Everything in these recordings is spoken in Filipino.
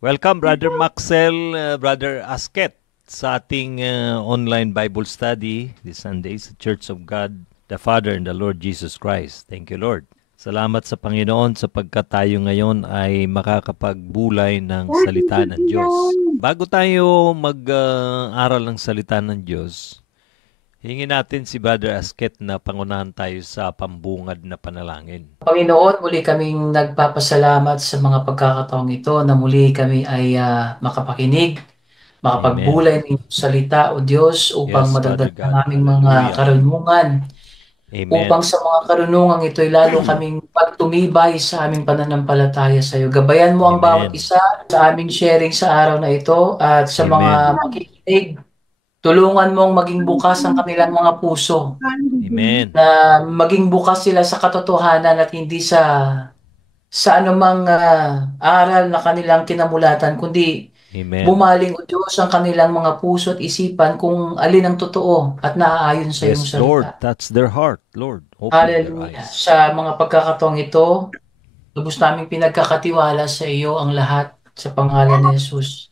Welcome, Brother Maxel, Brother Asket, sa ating online Bible study this Sunday sa Church of God, the Father and the Lord Jesus Christ. Thank you, Lord. Salamat sa Panginoon sapagkat tayo ngayon ay makakapagbulay ng salita ng Diyos. Bago tayo mag-aral ng salita ng Diyos, hingin natin si Brother Asket na pangunahan tayo sa pambungad na panalangin. Panginoon, muli kaming nagpapasalamat sa mga pagkakataong ito na muli kami ay makapakinig, Amen. makapagbulay ng iyong salita o Diyos upang Yes, Father madagdag ang God. aming mga Hallelujah. karunungan. Upang Amen. sa mga karunungang ito'y lalo kaming pagtumibay sa aming pananampalataya sa iyo. Gabayan mo ang bawat Amen. isa sa aming sharing sa araw na ito at sa Amen. mga makikinig. Tulungan mong maging bukas ang kanilang mga puso, Amen. na maging bukas sila sa katotohanan at hindi sa anumang aral na kanilang kinamulatan, kundi Amen. bumaling o Diyos ang kanilang mga puso at isipan kung alin ang totoo at naaayon sa iyong Yes, Lord. salita. Touch their heart, Lord. Open their Hallelujah. eyes. Sa mga pagkakataong ito, lubos naming pinagkakatiwala sa iyo ang lahat sa pangalan ni Jesus.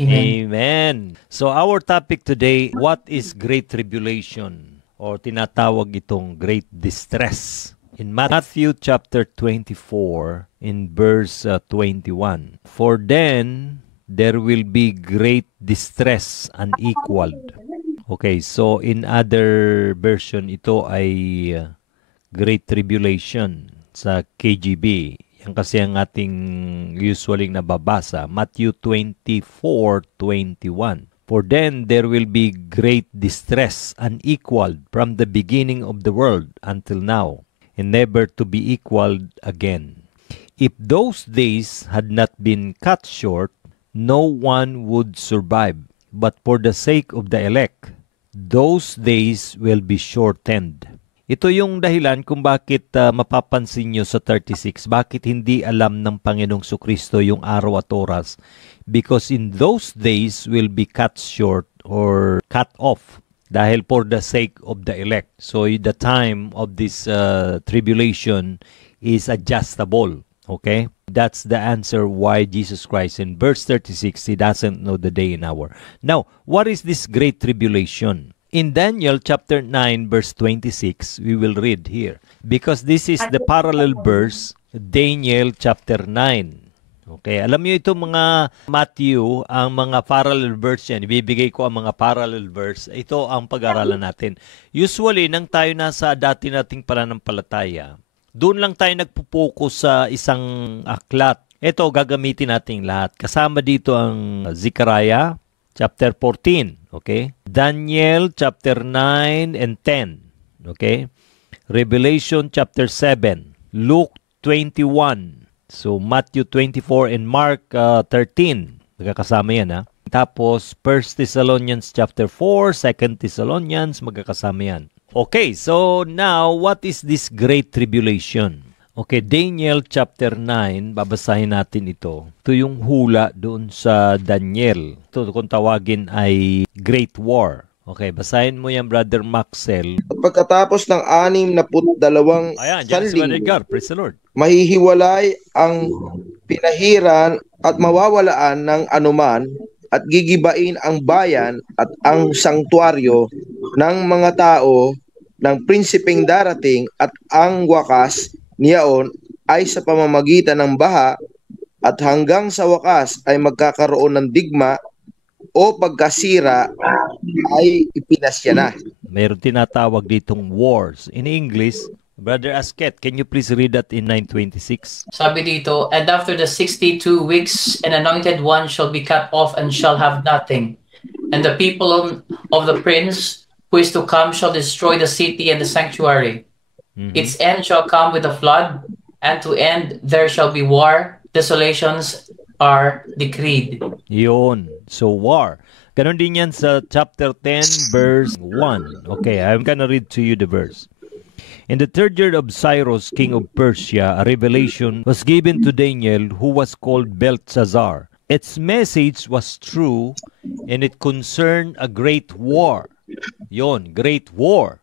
Amen. Amen. So our topic today, what is great tribulation? Or tinatawag itong great distress. In Matthew chapter 24, in verse 21, for then there will be great distress unequaled. Okay, so in other version, ito ay Great Tribulation sa KGB. Yan kasi ang ating usually nababasa. Matthew 24:21. For then there will be great distress unequaled from the beginning of the world until now, and never to be equaled again. If those days had not been cut short, no one would survive. But for the sake of the elect, those days will be shortened. Ito yung dahilan kung bakit mapapansin nyo sa 36, bakit hindi alam ng Panginoong Sukristo yung araw at oras. Because in those days will be cut short or cut off dahil for the sake of the elect. So the time of this tribulation is adjustable. Okay? That's the answer why Jesus Christ in verse 36, He doesn't know the day and hour. Now, what is this great tribulation? In Daniel chapter 9 verse 26, we will read here. Because this is the parallel verse, Daniel chapter 9. Okay, alam niyo ito mga Matthew, ang mga parallel verse yan, ibibigay ko ang mga parallel verse, ito ang pag-aralan natin. Usually, nang tayo nasa dati nating pananampalataya, doon lang tayo nagpo-focus sa isang aklat. Ito, gagamitin nating lahat. Kasama dito ang Zechariah chapter 14, okay? Daniel chapter 9 and 10, okay? Revelation chapter 7, Luke 21, so Matthew 24 and Mark 13. Magkakasama yan, ha? Tapos 1 Thessalonians chapter 4, 2 Thessalonians, magkakasama yan. Okay, so now, what is this great tribulation? Okay, Daniel chapter 9, babasahin natin ito. Ito yung hula doon sa Daniel. Ito kung tawagin ay Great War. Okay, basahin mo yan, Brother Maxel. At pagkatapos ng 62 Ayan, dyan si Brother sanlinggo, Gar. Praise the Lord. mahihiwalay ang pinahiran at mawawalaan ng anuman at gigibain ang bayan at ang sangtuaryo ng mga tao ng prinsipeng darating at ang wakas niyaon ay sa pamamagitan ng baha at hanggang sa wakas ay magkakaroon ng digma o pagkasira ay ipinasya na. Mayroon tinatawag ditong wars. In English, Brother Asket, can you please read that in 926? Sabi dito, and after the 62 weeks, an anointed one shall be cut off and shall have nothing. And the people of the prince who is to come shall destroy the city and the sanctuary. Its end shall come with a flood, and to end there shall be war. Desolations are decreed. Yun. So, war. Ganon din yan sa chapter 10, verse 1. Okay, I'm gonna read to you the verse. In the third year of Cyrus, king of Persia, a revelation was given to Daniel, who was called Belteshazzar. Its message was true, and it concerned a great war. Yon, great war.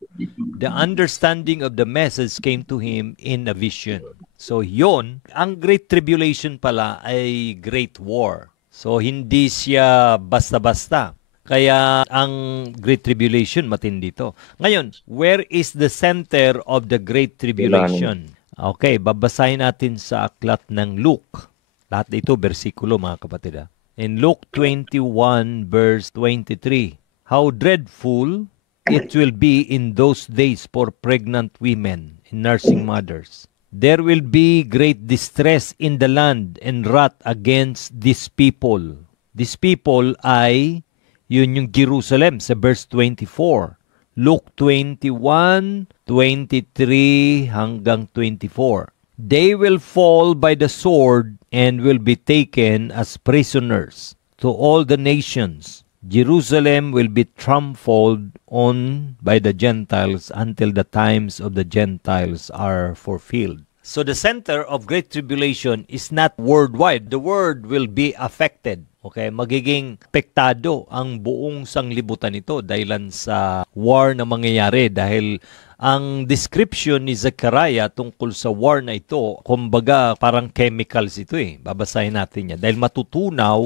The understanding of the message came to him in a vision. So yon, ang great tribulation pala ay great war. So, hindi siya basta-basta. Kaya ang Great Tribulation matindi to. Ngayon, where is the center of the Great Tribulation? Okay, babasahin natin sa aklat ng Luke. Lahat ito, bersikulo mga kapatid. In Luke 21 verse 23, how dreadful it will be in those days for pregnant women and nursing mothers. There will be great distress in the land and wrath against these people. These people ay yun yung Jerusalem sa verse 24. Luke 21, 23 hanggang 24. They will fall by the sword and will be taken as prisoners to all the nations. Jerusalem will be trampled on by the Gentiles until the times of the Gentiles are fulfilled. So the center of Great Tribulation is not worldwide. The world will be affected. Okay, magiging apektado ang buong sanglibutan nito dahilan sa war na mangyayari dahil ang description ni Zechariah tungkol sa war na ito, kumbaga parang chemicals ito Babasahin natin yan dahil matutunaw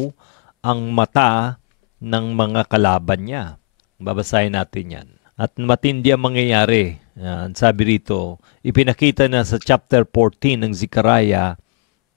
ang mata ng mga kalaban niya. Babasahin natin yan. At matindi ang mangyayari. Sabi rito, ipinakita na sa chapter 14 ng Zechariah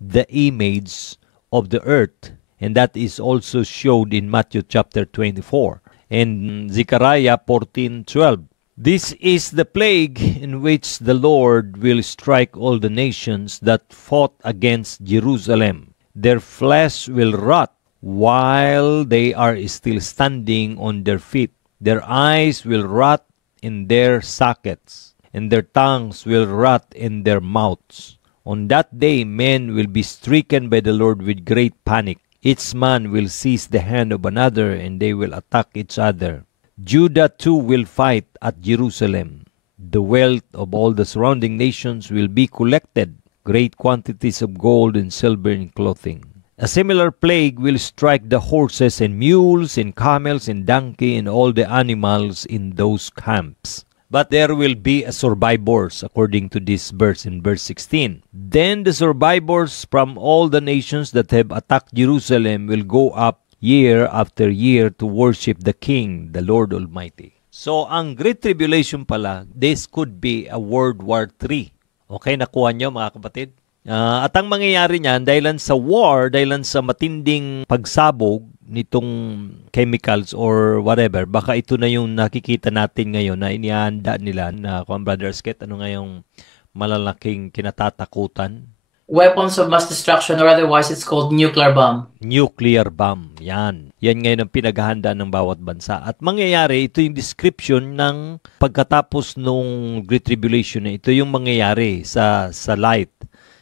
the image of the earth. And that is also showed in Matthew chapter 24 and Zechariah 14:12. This is the plague in which the Lord will strike all the nations that fought against Jerusalem. Their flesh will rot while they are still standing on their feet. Their eyes will rot in their sockets, and their tongues will rot in their mouths. On that day, men will be stricken by the Lord with great panic. Each man will seize the hand of another, and they will attack each other. Judah too will fight at Jerusalem. The wealth of all the surrounding nations will be collected, great quantities of gold and silver and clothing. A similar plague will strike the horses and mules and camels and donkey and all the animals in those camps. But there will be a survivors, according to this verse in verse 16. Then the survivors from all the nations that have attacked Jerusalem will go up year after year to worship the King, the Lord Almighty. So, ang Great Tribulation pala, this could be a World War III. Okay, nakuha nyo mga kapatid? At ang mangyayari niyan, dahilan sa war, dahilan sa matinding pagsabog nitong chemicals or whatever, baka ito na yung nakikita natin ngayon na inihanda nila na Brother Skit, ano ngayong malalaking kinatatakutan? Weapons of mass destruction, or otherwise it's called nuclear bomb. Nuclear bomb, yan. Yan ngayon ang pinaghahanda ng bawat bansa. At mangyayari, ito yung description ng pagkatapos nung Great Tribulation na ito yung mangyayari sa light,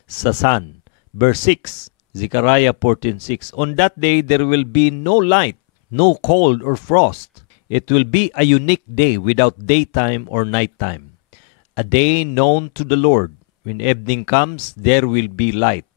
sa sun. Verse 6, Zechariah 14:6. On that day there will be no light, no cold or frost. It will be a unique day without daytime or nighttime. A day known to the Lord. When evening comes, there will be light.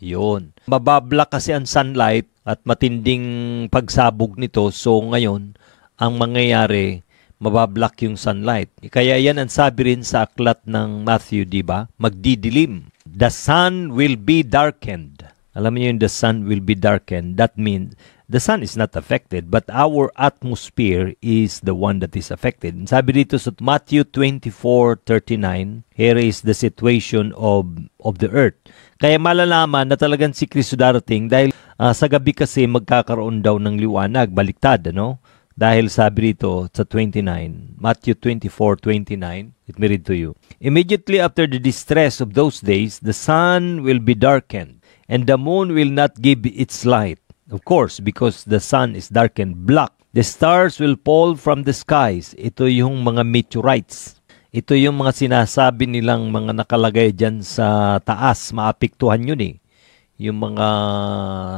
Yun. Mababla kasi ang sunlight at matinding pagsabog nito. So ngayon, ang mangyayari, mabablock yung sunlight. Kaya yan ang sabi rin sa aklat ng Matthew, di ba? Magdidilim. The sun will be darkened. Alam niyo yung the sun will be darkened. That means the sun is not affected, but our atmosphere is the one that is affected. Sabi dito sa Matthew 24:39, here is the situation of the earth. Kaya malalaman na talagang si Kristo darating dahil sa gabi kasi magkakaroon daw ng liwanag, baliktad, ano? Dahil sabi dito sa 29, Matthew 24:29, let me read to you. Immediately after the distress of those days, the sun will be darkened, and the moon will not give its light. Of course, because the sun is darkened black. The stars will fall from the skies. Ito yung mga meteorites. Ito yung mga sinasabi nilang mga nakalagay dyan sa taas. Maapektuhan yun Yung mga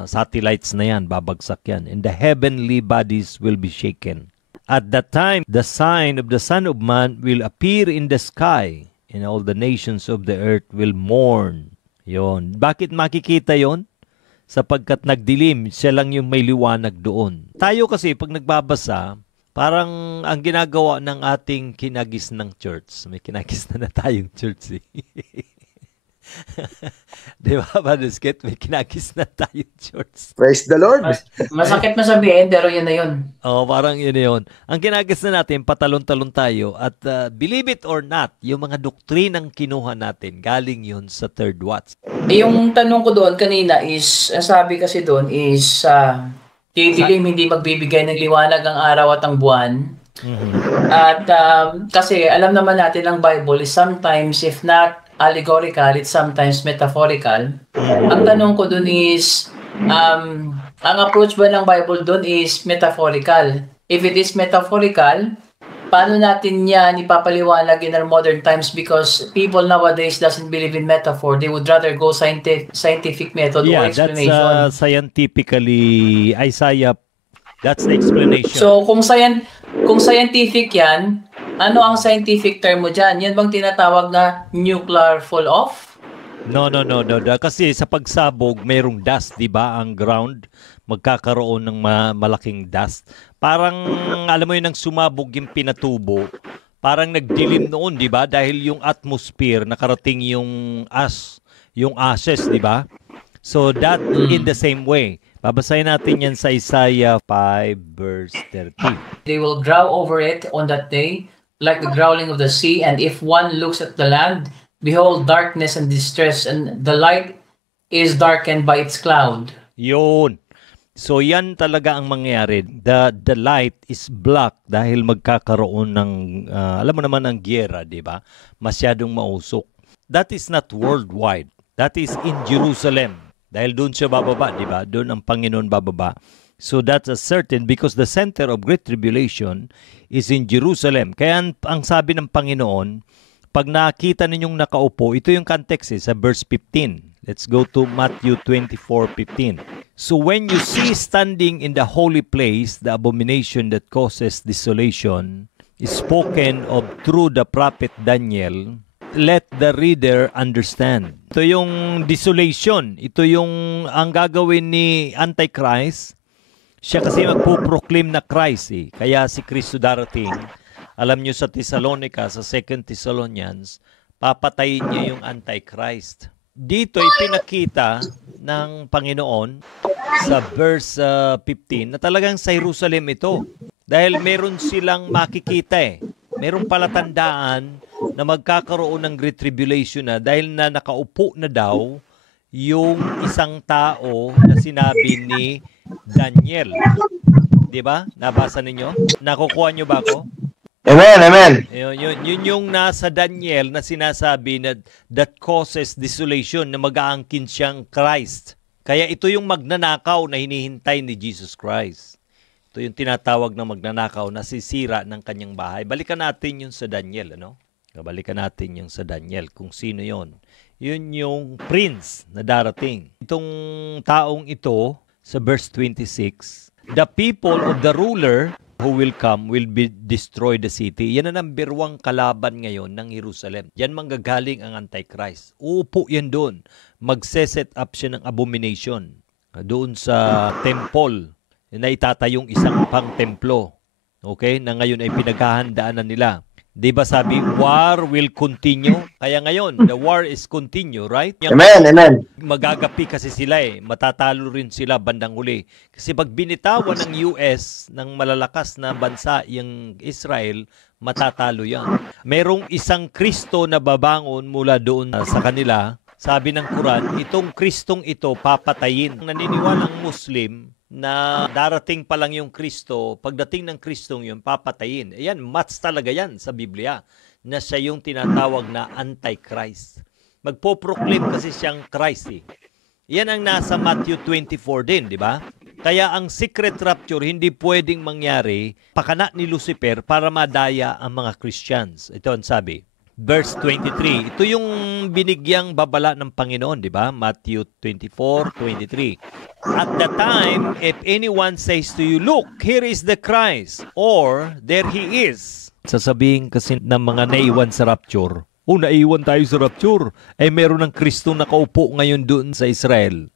satellites na yan, babagsak yan. And the heavenly bodies will be shaken. At that time, the sign of the Son of Man will appear in the sky, and all the nations of the earth will mourn. Yon. Bakit makikita yon? Sapagkat nagdilim, siya lang yung may liwanag doon. Tayo kasi, pag nagbabasa, parang ang ginagawa ng ating kinagis ng church. May kinagis na tayong church Di ba, Manuskit? May kinakis na tayo, George. Praise the Lord. Masakit masabihin, pero yun na yun. Oh, parang yun yun. Ang kinakis na natin, patalon-talon tayo. At believe it or not, yung mga doktrinang kinuha natin, galing yun sa third watch. Yung tanong ko doon kanina is, sabi kasi doon is, didilim hindi magbibigay ng liwanag ang araw at ang buwan. At kasi alam naman natin ang Bible is sometimes, if not allegorical, it's sometimes metaphorical. Ang tanong ko doon is, ang approach ba ng Bible doon is metaphorical? If it is metaphorical, paano natin yan ipapaliwanag in our modern times? Because people nowadays doesn't believe in metaphor. They would rather go scientific method or explanation. Yeah, that's scientifically, Isaiah, that's the explanation. So, kung scientific yan, ano ang scientific term mo dyan? Yan bang tinatawag na nuclear fall-off? No. Kasi sa pagsabog, mayroong dust, di ba? Ang ground, magkakaroon ng malaking dust. Parang, alam mo yun, ang sumabog yung pinatubo, parang nagdilim noon, di ba? Dahil yung atmosphere, nakarating yung ashes, di ba? So, that in the same way. Babasahin natin yan sa Isaiah 5 verse 13. They will growl over it on that day, like the growling of the sea, and if one looks at the land, behold darkness and distress, and the light is darkened by its cloud. Yun. So yan talaga ang mangyayari. The light is black dahil magkakaroon ng, alam mo naman ang giyera, di ba? Masyadong mausok. That is not worldwide. That is in Jerusalem. Dahil doon siya bababa, di ba? Doon ang Panginoon bababa. So that's a certain because the center of Great Tribulation is in Jerusalem. Kaya ang sabi ng Panginoon, pag nakita ninyong nakaupo, ito yung context sa verse 15. Let's go to Matthew 24:15. So when you see standing in the holy place the abomination that causes desolation is spoken of through the prophet Daniel, let the reader understand. Ito yung desolation. Ito yung ang gagawin ni Antichrist. Siya kasi magpo-proclaim na Christ eh. Kaya si Kristo darating. Alam nyo sa Thessalonica, sa 2 Thessalonians, papatayin niya yung Antichrist. Dito ipinakita ng Panginoon sa verse 15 na talagang sa Jerusalem ito. Dahil meron silang makikita eh. Merong palatandaan na magkakaroon ng Great Tribulation na dahil na nakaupo na daw yung isang tao na sinabi ni Daniel. Di ba? Nabasa ninyo? Nakukuha nyo ba ako? Amen. Yun yung nasa Daniel na sinasabi na that causes desolation, na mag-aangkin siyang Christ. Kaya ito yung magnanakaw na hinihintay ni Jesus Christ. Ito yung tinatawag na magnanakaw na sisira ng kanyang bahay. Balikan natin yung sa Daniel, ano? Balikan natin yung sa Daniel, kung sino yon. Yun yung prince na darating. Itong taong ito, sa verse 26, the people of the ruler who will come will be destroy the city. Yan ang number 1 kalaban ngayon ng Jerusalem. Yan manggagaling ang Antichrist. Uupo yan doon. Magse-set up siya ng abomination. Doon sa temple na itatayong isang pang templo. Okay? Na ngayon ay pinaghahandaan na nila. Di ba sabi, war will continue? Kaya ngayon, the war is continue, right? Amen. Magagapi kasi sila eh. Matatalo rin sila bandang huli. Kasi pag binitawan ng US, ng malalakas na bansa, yung Israel, matatalo yan. Merong isang Kristo na babangon mula doon sa kanila. Sabi ng Quran, itong Kristong ito papatayin. Naniniwalang Muslim na darating pa lang yung Kristo, pagdating ng Kristong yun, papatayin. Ayan, match talaga yan sa Biblia, na siya yung tinatawag na Antichrist. Magpo-proclaim kasi siyang Christ eh. Yan ang nasa Matthew 24 din, di ba? Kaya ang secret rapture hindi pwedeng mangyari, pakana ni Lucifer para madaya ang mga Christians. Ito ang sabi. Verse 23, ito yung binigyang babala ng Panginoon, di ba? Matthew 24:23. At the time, if anyone says to you, look, here is the Christ, or there he is. Sasabihin kasi ng mga naiwan sa rapture, naiwan tayo sa rapture. Meron ng Kristo nakaupo ngayon doon sa Israel.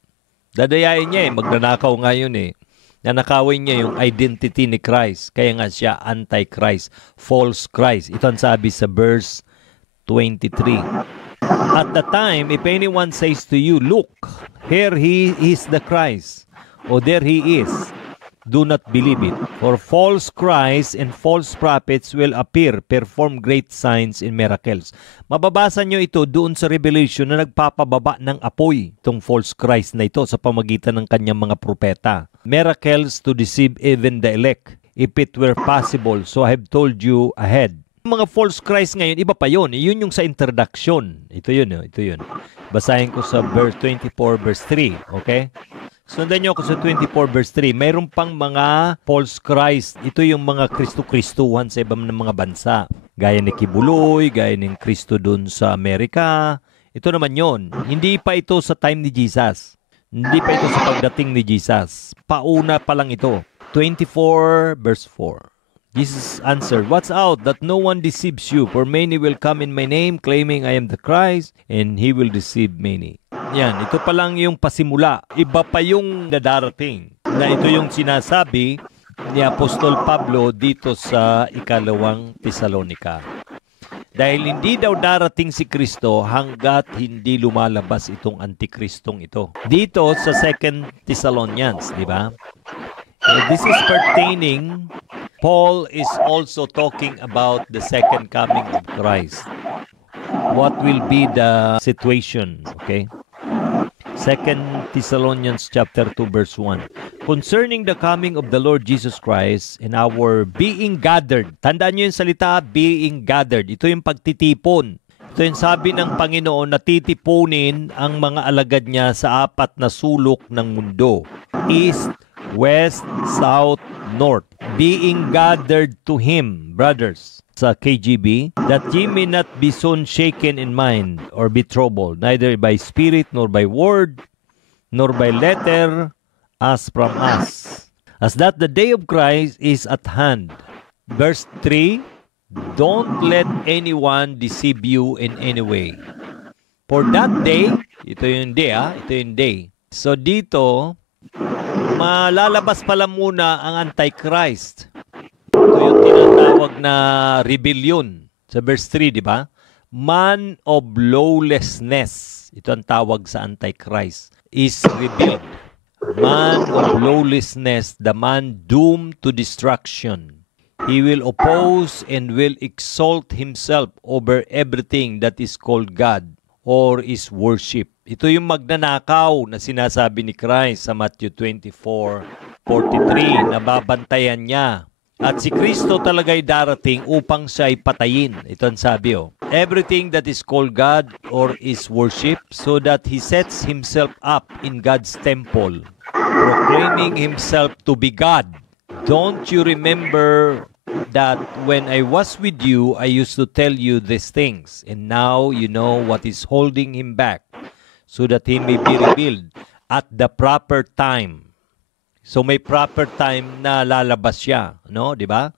Dadayain niya magnanakaw ngayon Nanakawin niya yung identity ni Christ. Kaya nga siya Antichrist, false Christ. Ito ang sabi sa verse 23. At the time, if anyone says to you, look, here he is the Christ, or there he is, do not believe it. For false Christs and false prophets will appear, perform great signs and miracles. Mababasa nyo ito doon sa Revelation na nagpapababa ng apoy itong false Christ na ito sa pamagitan ng kanyang mga propeta. Miracles to deceive even the elect, if it were possible, so I have told you ahead. Mga false Christ ngayon, iba pa yun. Yun yung sa introduction. Ito yun. Basahin ko sa verse 24, verse 3. Okay? Sundan nyo ako sa 24, verse 3. Mayroon pang mga false Christ. Ito yung mga Kristo-Kristuhan sa ibang ng mga bansa. Gaya ni Kibuloy, gaya ni Kristo dun sa Amerika. Ito naman yon. Hindi pa ito sa time ni Jesus. Hindi pa ito sa pagdating ni Jesus. Pauna pa lang ito. 24, verse 4. Jesus answered, watch out that no one deceives you, for many will come in my name, claiming I am the Christ, and he will deceive many. Yan, ito pa lang yung pasimula. Iba pa yung dadarating. Na ito yung sinasabi ni Apostol Pablo dito sa ikalawang Tesalonica. Dahil hindi daw darating si Kristo hanggat hindi lumalabas itong antikristong ito. Dito sa 2 Thessalonians, di ba? This is pertaining, Paul is also talking about the second coming of Christ. What will be the situation, okay? 2 Thessalonians chapter 2 verse 1. Concerning the coming of the Lord Jesus Christ and our being gathered. Tandaan nyo yung salita, being gathered. Ito yung pagtitipon. Ito yung sabi ng Panginoon na titipunin ang mga alagad niya sa apat na sulok ng mundo. East, west, south, north. Being gathered to Him, brothers. Sa KGB, that ye may not be soon shaken in mind or be troubled, neither by spirit, nor by word, nor by letter, as from us. As that the day of Christ is at hand. Verse 3, don't let anyone deceive you in any way. For that day, ito yung day, ito yung day. So dito, malalabas pala muna ang Antichrist. Ito yung tinatawag na rebellion. Sa verse 3, di ba? Man of lawlessness. Ito ang tawag sa Antichrist. Is revealed. Man of lawlessness, the man doomed to destruction. He will oppose and will exalt himself over everything that is called God or is worship. Ito yung magnanakaw na sinasabi ni Christ sa Matthew 24:43 na babantayan niya. At si Kristo talaga'y darating upang siya'y patayin. Ito ang sabi, everything that is called God or is worship, so that He sets Himself up in God's temple, proclaiming Himself to be God. Don't you remember that when I was with you, I used to tell you these things, and now you know what is holding Him back, so that He may be revealed at the proper time. So may proper time na lalabas siya, no, di ba?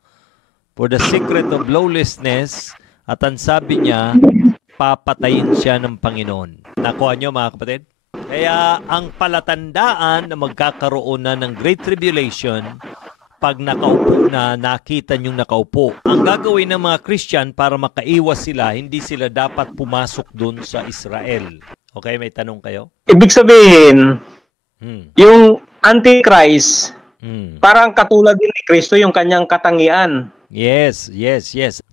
For the secret of lawlessness, at ang sabi niya, papatayin siya ng Panginoon. Nakuha niyo mga kapatid? Kaya ang palatandaan na magkakaroon na ng Great Tribulation, pag nakaupo na, nakita niyong nakaupo. Ang gagawin ng mga Christian para makaiwas sila, hindi sila dapat pumasok dun sa Israel. Okay, may tanong kayo? Ibig sabihin, yung Antichrist, parang katulad din ni Kristo yung kanyang katangian. Yes.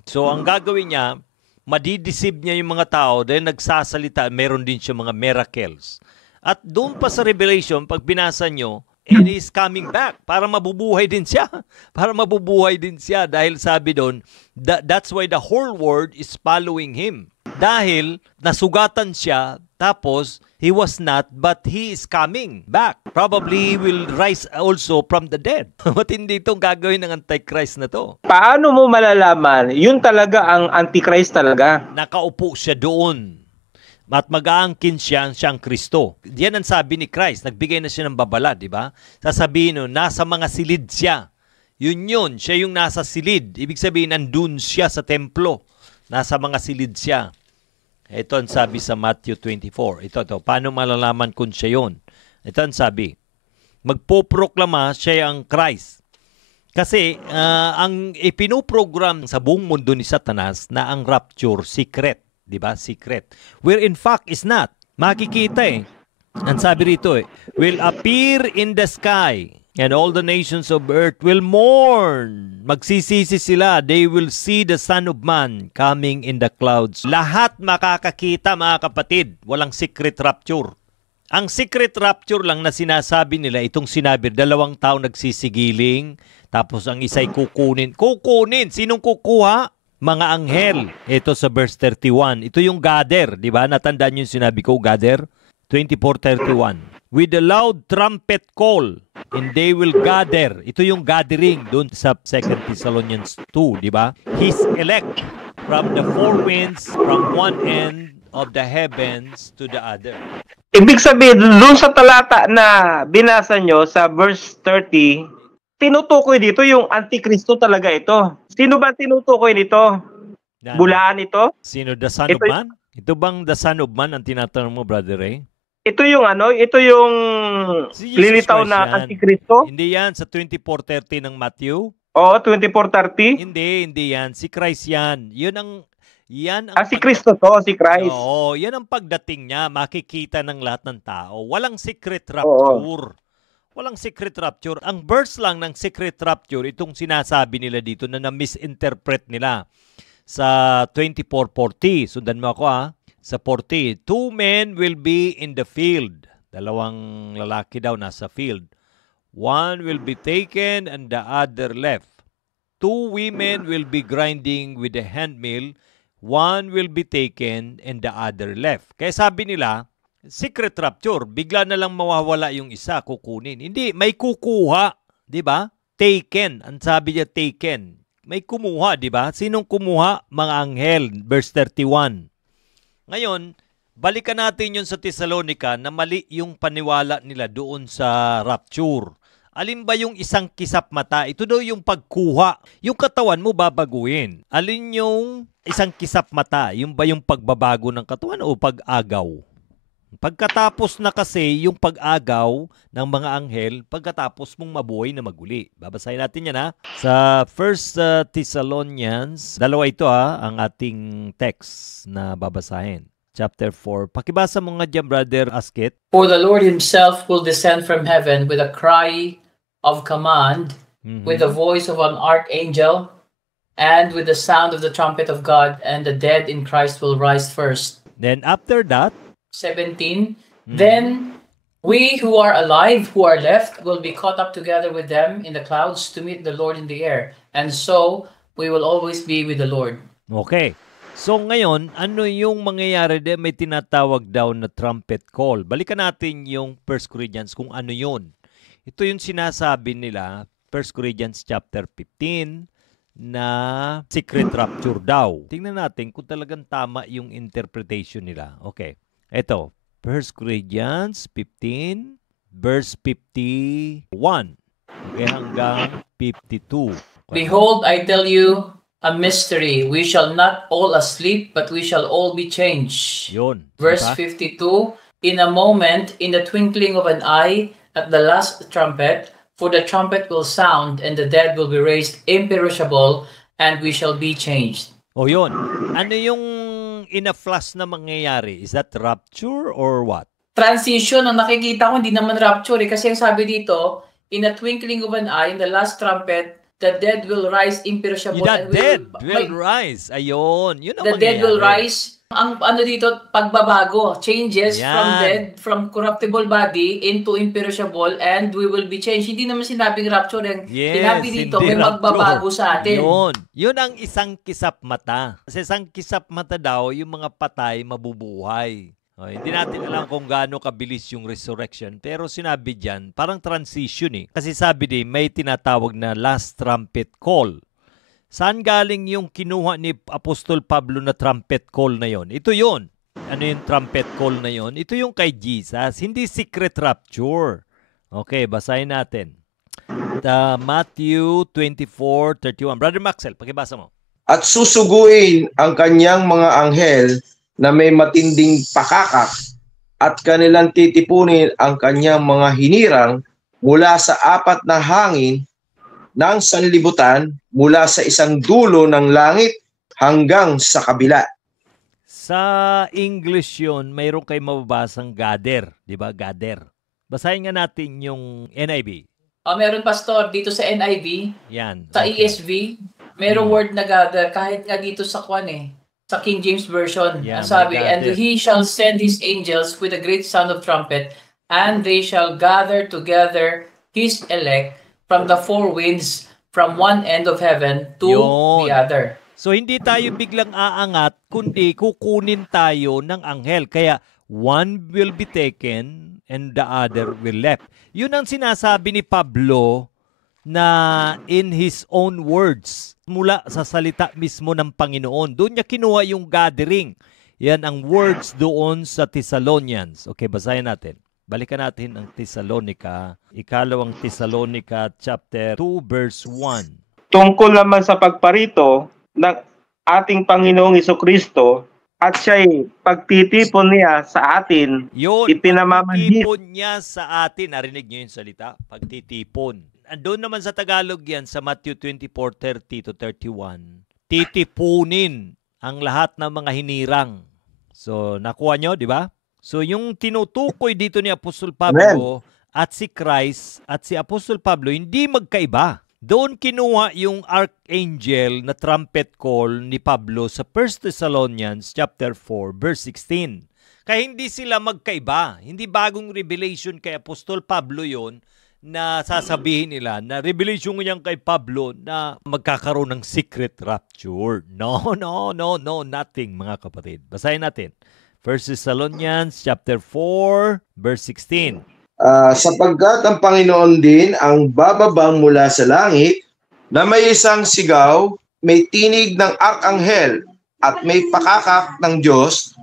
So, ang gagawin niya, madideceive niya yung mga tao dahil nagsasalita, meron din siya mga miracles. At doon pa sa Revelation, pag binasa nyo, and He is coming back para mabubuhay din siya. Dahil sabi doon, that's why the whole world is following Him. Dahil nasugatan siya, tapos He was not, but He is coming back. Probably He will rise also from the dead. Matindi itong gagawin ng Antichrist na to. Paano mo malalaman? Yun talaga ang Antichrist talaga. Nakaupo siya doon. At mag-aangkin siyang Kristo. Yan ang sabi ni Christ. Nagbigay na siya ng babala, di ba? Sasabihin, nasa mga silid siya. Yun, siya yung nasa silid. Ibig sabihin, nandun siya sa templo. Nasa mga silid siya. Ito ang sabi sa Matthew 24. Ito. Paano malalaman kung siya yun? Ito ang sabi. Magpoproklama siya ang Christ. Kasi ang ipinoprogram sa buong mundo ni Satanas na ang rapture secret. Di ba? Secret. Where in fact is not. Makikita eh. Ang sabi rito eh, will appear in the sky, and all the nations of earth will mourn. Magsisisi sila. They will see the Son of Man coming in the clouds. Lahat makakakita, mga kapatid. Walang secret rapture. Ang secret rapture lang na sinasabi nila, itong sinabi, 2 tao nagsisigiling, tapos ang isa'y kukunin. Kukunin! Sinong kukuha? Mga anghel. Ito sa verse 31. Ito yung gather. Di ba? Natandaan yung sinabi ko, gather? 24:31. With a loud trumpet call, and they will gather. Ito yung gathering doon sa 2 Thessalonians 2, di ba? His elect from the four winds, from one end of the heavens to the other. Ibig sabihin, doon sa talata na binasa nyo sa verse 30, tinutukoy dito yung Antikristo talaga ito. Sino ba tinutukoy nito? Bulaan ito? Sino, the Son of Man? Ito bang the Son of Man ang tinatanong mo, Brother Ray? Ito yung Si lilitaw na yan. Antikristo? Hindi yan sa 24:30 ng Matthew? Oo, 24:30? Hindi yan. Si Christ yan. Yan si Kristo to, si Christ. Oo, yan ang pagdating niya. Makikita ng lahat ng tao. Walang secret rapture. Oo. Walang secret rapture. Ang verse lang ng secret rapture, itong sinasabi nila dito na na-misinterpret nila sa 24:40. Sundan mo ako ha. Sa 40, 2 men will be in the field. 2 lalaki daw nasa field. One will be taken and the other left. 2 women will be grinding with a handmill. One will be taken and the other left. Kaya sabi nila, secret rapture, bigla na lang mawawala yung isa, kukunin. Hindi, may kukuha. Di ba? Taken. Ang sabi niya, taken. May kumuha, di ba? Sinong kumuha? Mga anghel. Verse 31. Ngayon, balikan natin yun sa Thessalonica na mali yung paniwala nila doon sa rapture. Alin ba yung isang kisap mata? Ito daw yung pagkuha. Yung katawan mo babaguhin. Alin yung isang kisap mata? Yung ba yung pagbabago ng katawan o pag-agaw? Pagkatapos na kasi yung pag-agaw ng mga anghel, pagkatapos mong mabuhay na maguli. Babasahin natin yan ha. Sa 1 Thessalonians, dalawa ito ha, ang ating text na babasahin. Chapter 4. Pakibasa mo nga dyan, Brother Askit. For the Lord himself will descend from heaven with a cry of command, with the voice of an archangel, and with the sound of the trumpet of God, and the dead in Christ will rise first. Then after that, 17, then we who are alive, who are left, will be caught up together with them in the clouds to meet the Lord in the air. And so, we will always be with the Lord. Okay. So ngayon, ano yung mangyayari din? May tinatawag daw na trumpet call. Balikan natin yung 1 Corinthians kung ano yun. Ito yung sinasabi nila, 1 Corinthians chapter 15, na secret rapture daw. Tingnan natin kung talagang tama yung interpretation nila. Okay. Ito, 1 Corinthians 15, verse 51. Okay, hanggang 52. Behold, I tell you a mystery. We shall not all asleep, but we shall all be changed. Yun. Verse 52, in a moment, in the twinkling of an eye, at the last trumpet, for the trumpet will sound, and the dead will be raised imperishable, and we shall be changed. O yun. Ano yung in a flash na mangyayari? Is that rapture or what? Transition, ang nakikita ko, hindi naman rapture eh. Kasi ang sabi dito, in a twinkling of an eye, in the last trumpet, the dead will rise imperishable. The dead will rise. Ayun. Yun ang the mangyayari. Dead will rise. Ang ano dito, pagbabago. Changes Yan. from dead, from corruptible body into imperishable, and we will be changed. Hindi naman sinabing rapture. Yes, sinabi dito, hindi may rapture. magbabago sa atin. Yun. Yun ang isang kisap mata. Kasi isang kisap mata daw, yung mga patay mabubuhay. O, hindi natin alam kung gaano kabilis yung resurrection. Pero sinabi dyan, parang transition eh. Kasi sabi din, may tinatawag na last trumpet call. Saan galing yung kinuha ni Apostol Pablo na trumpet call na yon? Ito yon. Ano yung trumpet call na yon? Ito yung kay Jesus. Hindi secret rapture. Okay, basahin natin. Matthew 24:31. Brother Maxwell, pakibasa mo. At susuguin ang kanyang mga anghel na may matinding pakakak at kanilang titipunin ang kanyang mga hinirang mula sa 4 na hangin ng sanlibutan, mula sa isang dulo ng langit hanggang sa kabila. Sa English yun, mayroon kayo mababasang gather. Di ba? Gather. Basahin nga natin yung NIV. Meron, Pastor, dito sa NIV, Yan. sa Okay. ESV, mayroong word na gather, kahit nga dito sa sa King James Version. Yeah, Ang sabi, may and gather. he shall send his angels with a great sound of trumpet, and they shall gather together his elect from the four winds, from one end of heaven to Yun. the other. So hindi tayo biglang aangat, kundi kukunin tayo ng anghel. Kaya one will be taken and the other will left. Yun ang sinasabi ni Pablo na in his own words, mula sa salita mismo ng Panginoon. Doon niya kinuha yung gathering. Yan ang words doon sa Thessalonians. Okay, basahin natin. Balikan natin ang Thessalonica, ikalawang Thessalonica chapter 2 verse 1. Tungkol naman sa pagparito ng ating Panginoong Jesucristo at siya'y pagtitipon niya sa atin, Yun, ipinamamanhid. pagtitipon niya sa atin. Narinig niyo yung salita? Pagtitipon. Doon naman sa Tagalog yan, sa Matthew 24:30 to 31. Titipunin ang lahat ng mga hinirang. So, nakuha nyo, di ba? So, yung tinutukoy dito ni Apostol Pablo at si Christ at si Apostol Pablo, hindi magkaiba. Doon kinuha yung archangel na trumpet call ni Pablo sa 1 Thessalonians chapter 4 verse 16. Kaya hindi sila magkaiba. Hindi bagong revelation kay Apostol Pablo yon na sasabihin nila na revelation niyan kay Pablo na magkakaroon ng secret rapture. No, nothing, mga kapatid. Basahin natin. 1 Thessalonians chapter 4 verse 16. Sapagkat ang Panginoon din ang bababang mula sa langit na may isang sigaw, may tinig ng arkanghel at may pakakak ng Diyos,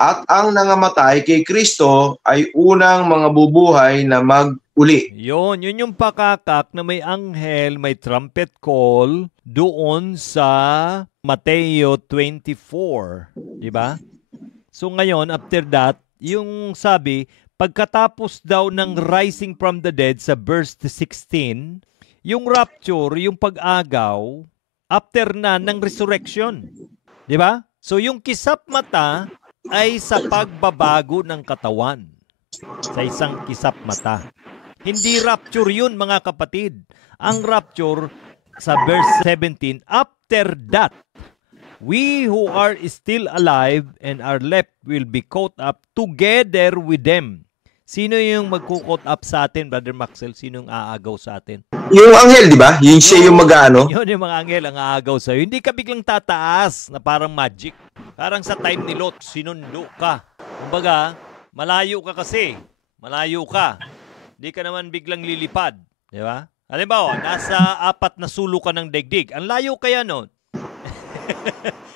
at ang nangamatay kay Kristo ay unang mga bubuhay na mag-uli. Yun yung pakakak na may anghel, may trumpet call doon sa Mateo 24. Di ba? So ngayon, after that, yung sabi, pagkatapos daw ng rising from the dead sa verse 16, yung rapture, yung pag-agaw, after na ng resurrection. Di ba? So yung kisap mata ay sa pagbabago ng katawan. Sa isang kisap mata. Hindi rapture yun, mga kapatid. Ang rapture sa verse 17, after that, we who are still alive and are left will be caught up together with them. Sino yung magkukot up sa atin, Brother Maxwell? Sino yung aagaw sa atin? Yung anghel, di ba? Yung siya yung mag-ano. Yun yung mga anghel ang aagaw sa'yo. Hindi ka biglang tataas na parang magic. Parang sa time ni Lot, sinundo ka. Kumbaga, malayo ka kasi. Malayo ka. Hindi ka naman biglang lilipad. Di ba? Halimbawa, nasa 4 na sulo ka ng daigdig. Ang layo kaya nun.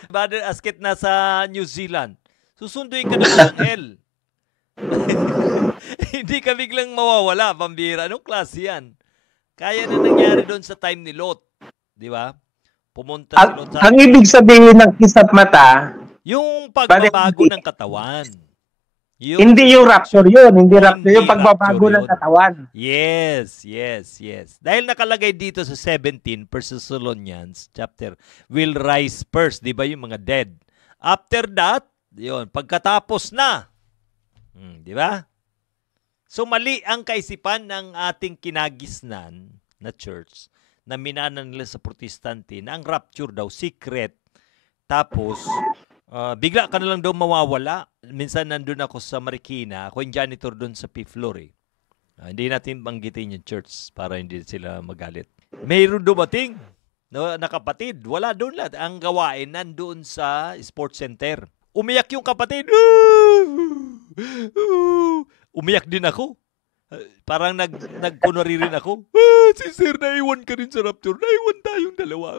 Brother Asket nasa New Zealand. Susunduin ka ng anghel. Hindi ka biglang mawawala, pambira. Anong klase yan? Kaya na nangyari doon sa time ni Lot. Di ba? Pumunta si Lot sa... Ang ibig sabihin ng kisap mata, yung pagbabago ng katawan. Hindi yung rapture yun. Hindi rapture Hindi yung pagbabago rapture ng katawan. Yes. Dahil nakalagay dito sa 17, 1 Thessalonians chapter, will rise first. Di ba yung mga dead? After that, yun, pagkatapos na. Di ba? So mali ang kaisipan ng ating kinagisnan na church na minana nila sa protestante na ang rapture daw, secret. Tapos, bigla ka na lang daw mawawala. Minsan nandun ako sa Marikina. Ako yung janitor doon sa P floor eh. Hindi natin banggitin yung church para hindi sila magalit. Mayroon dumating na kapatid. Wala doon lahat. Ang gawain nandun sa sports center. Umiyak yung kapatid. Umiyak din ako. Parang nagkunwari rin ako. Si Sir, naiwan ka rin sa rapture. Naiwan tayong dalawa.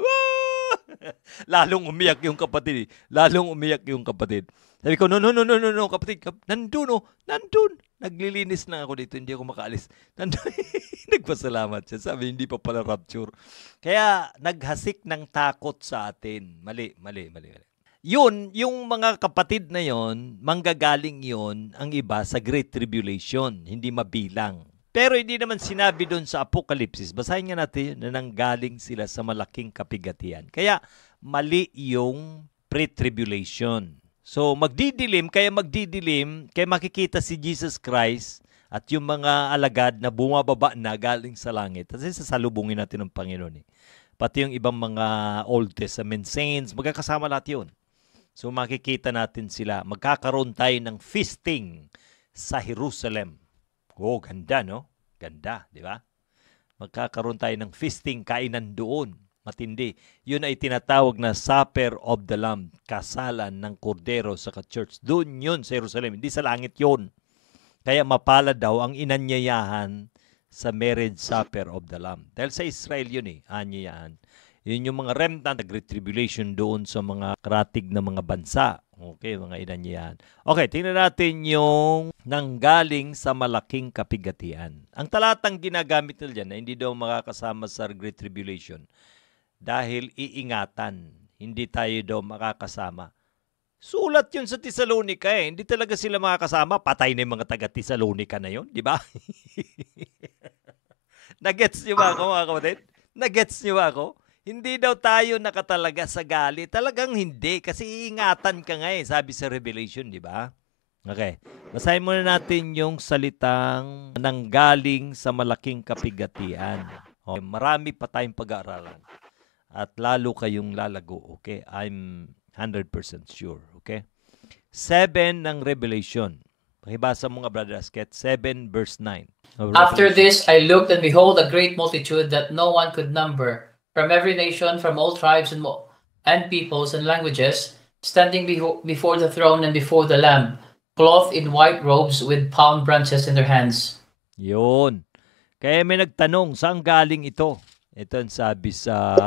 Lalong umiyak yung kapatid. Sabi ko, no, kapatid. Nandun. Naglilinis lang ako dito. Hindi ako makaalis. Nandun. Nagpasalamat siya. Sabi, hindi pa pala rapture. Kaya, naghasik ng takot sa atin. Mali. Yun, yung mga kapatid na yon, manggagaling yon ang iba sa Great Tribulation, hindi mabilang. Pero hindi naman sinabi doon sa Apokalipsis, basahin nga natin na nanggaling sila sa malaking kapigatian. Kaya mali yung pre-tribulation. So magdidilim, kaya makikita si Jesus Christ at yung mga alagad na bumababa na galing sa langit. Kasi sasalubungin natin ng Panginoon eh. Pati yung ibang mga Old Testament saints, magkakasama lahat yun. So makikita natin sila. Magkakaroon tayo ng feasting sa Jerusalem. Oh, ganda, no? Ganda, di ba? Magkakaroon tayo ng feasting, kainan doon. Matindi. Yun ay tinatawag na Supper of the Lamb, kasalan ng kordero sa church. Doon yun sa Jerusalem, hindi sa langit yun. Kaya mapalad daw ang inanyayahan sa marriage supper of the Lamb. Dahil sa Israel yun eh, anyayahan. Yun yung mga remnant, Great Tribulation doon sa mga karatig na mga bansa. Okay, mga inanyayahan. Okay, tingnan natin yung nanggaling sa malaking kapigatian. Ang talatang ginagamit nila dyan na hindi daw makakasama sa Great Tribulation dahil iingatan, hindi tayo daw makakasama. Sulat yun sa Tesalonica eh. Hindi talaga sila makakasama. Patay na yung mga taga-Tesalonica na yun, di ba? Nagets niyo ba ako, mga kapatid? Nagets niyo ba ako? Hindi daw tayo nakatalaga sa galit. Talagang hindi. Kasi iingatan ka nga eh, sabi sa Revelation, di ba? Okay. Basahin muna natin yung salitang nanggaling sa malaking kapigatian. Okay. Marami pa tayong pag-aaralan. At lalo kayong lalago, okay? I'm 100% sure, okay? 7 ng Revelation. Pakibasa mo nga, Brother Asket, 7 verse 9. After this, I looked, and behold, a great multitude that no one could number, from every nation, from all tribes and peoples and languages, standing before the throne and before the Lamb, clothed in white robes with palm branches in their hands. Yun. Kaya may nagtanong, saan galing ito? Ito ang sabi sa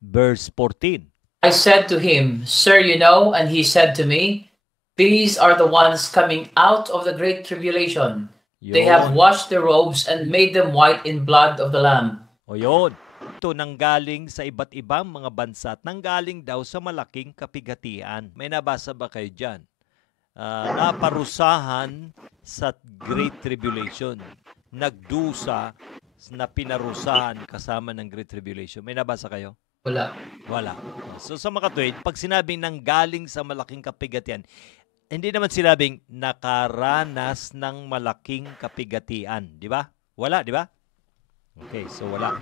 verse 14. I said to him, Sir, you know, and he said to me, these are the ones coming out of the great tribulation. Yun. They have washed their robes and made them white in blood of the Lamb. O yun. Ito nanggaling sa iba't ibang mga bansa at nanggaling daw sa malaking kapigatian. May nabasa ba kayo dyan? Naparusahan sa Great Tribulation. Nagdusa na pinarusahan kasama ng Great Tribulation. May nabasa kayo? Wala. Wala. So sa mga tuwid, pag sinabing nanggaling sa malaking kapigatian, hindi naman sinabing nakaranas ng malaking kapigatian. Di ba? Wala, di ba? Okay, so wala.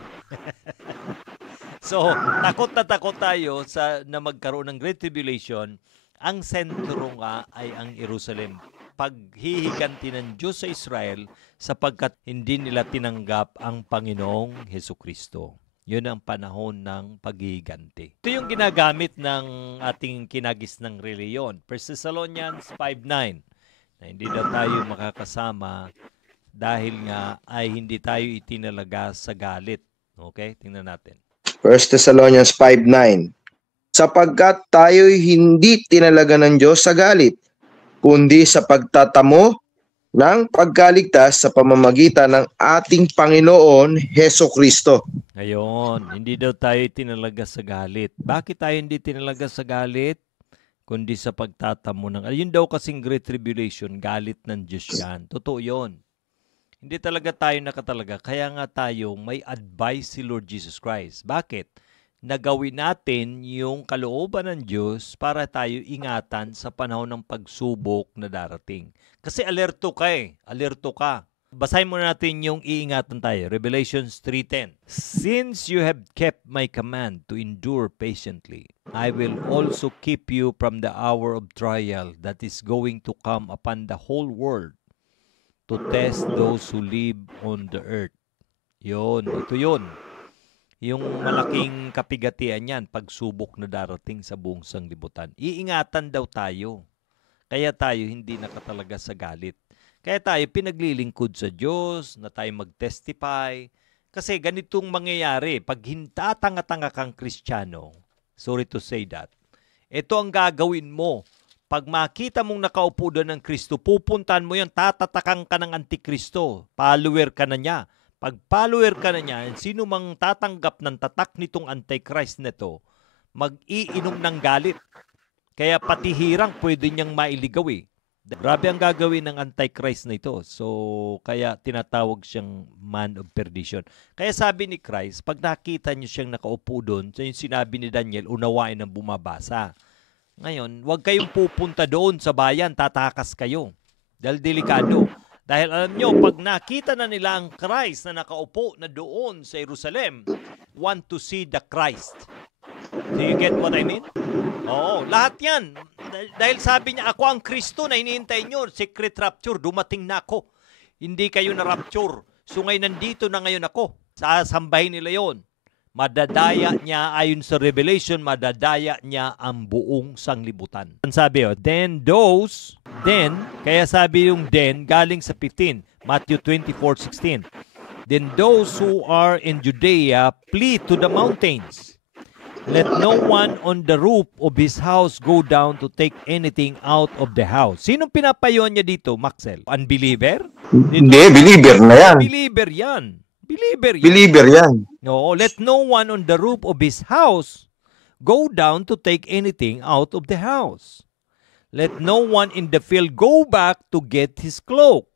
So, takot tayo na magkaroon ng Great Tribulation. Ang sentro nga ay ang Jerusalem. Paghihiganti ng Diyos sa Israel sapagkat hindi nila tinanggap ang Panginoong Hesukristo. Yun ang panahon ng paghihiganti. Ito yung ginagamit ng ating kinagis ng reliyon. 1 Thessalonians 5:9 na hindi daw tayo makakasama dahil nga ay hindi tayo itinalaga sa galit. Okay? Tingnan natin. 1 Thessalonians 5:9. Sapagkat tayo'y hindi tinalaga ng Diyos sa galit, kundi sa pagtatamo ng pagkaligtas sa pamamagitan ng ating Panginoon Hesukristo. Ngayon, hindi daw tayo tinalaga sa galit. Bakit tayo hindi tinalaga sa galit? Kundi sa pagtatamo ng... Yun daw kasing Great Tribulation, galit ng Diyos yan. Totoo yun. Hindi talaga tayo nakatalaga. Kaya nga tayo may advice si Lord Jesus Christ. Bakit? Nagawin natin yung kalooban ng Diyos para tayo ingatan sa panahon ng pagsubok na darating. Kasi alerto ka eh. Alerto ka. Basahin muna natin yung iingatan tayo. Revelations 3:10. Since you have kept my command to endure patiently, I will also keep you from the hour of trial that is going to come upon the whole world to test those who live on the earth. Yun. Ito yun. Yung malaking kapigatian yan, pagsubok na darating sa buong sanglibutan. Iingatan daw tayo. Kaya tayo hindi nakatalaga sa galit. Kaya tayo pinaglilingkod sa Diyos, na tayo mag-testify. Kasi ganitong mangyayari, pag hintatanga-tanga kang Kristiyano, sorry to say that, ito ang gagawin mo. Pag makita mong nakaupo doon ng Kristo, pupuntahan mo yan, tatatakang ka ng Antikristo. Follower ka na niya. Pag follower ka na niya, sino mang tatanggap ng tatak nitong Antichrist na ito, mag-iinom ng galit. Kaya pati hirang pwede niyang mailigaw eh. Grabe ang gagawin ng Antichrist na ito. So, kaya tinatawag siyang man of perdition. Kaya sabi ni Christ, pag nakita niyo siyang nakaupo doon, so yung sinabi ni Daniel, unawain ang bumabasa. Ngayon, huwag kayong pupunta doon sa bayan, tatakas kayo. Dahil delikado. Dahil alam nyo, pag nakita na nila ang Christ na nakaupo na doon sa Jerusalem, want to see the Christ. Do you get what I mean? Oo, lahat yan. Dahil sabi niya, ako ang Kristo na hinihintay nyo. Secret rapture, dumating na ako. Hindi kayo na rapture. So ngayon nandito na ngayon ako. Sasambahin nila yon. Madadaya niya, ayon sa Revelation, madadaya niya ang buong sanglibutan. Ang sabi, then, kaya sabi yung then, galing sa 15, Matthew 24:16. Then those who are in Judea flee to the mountains. Let no one on the roof of his house go down to take anything out of the house. Sinong pinapayuhan niya dito, Maxel? Unbeliever? Hindi, believer na yan. Believer yan. Believer yan. No, let no one on the roof of his house go down to take anything out of the house. Let no one in the field go back to get his cloak.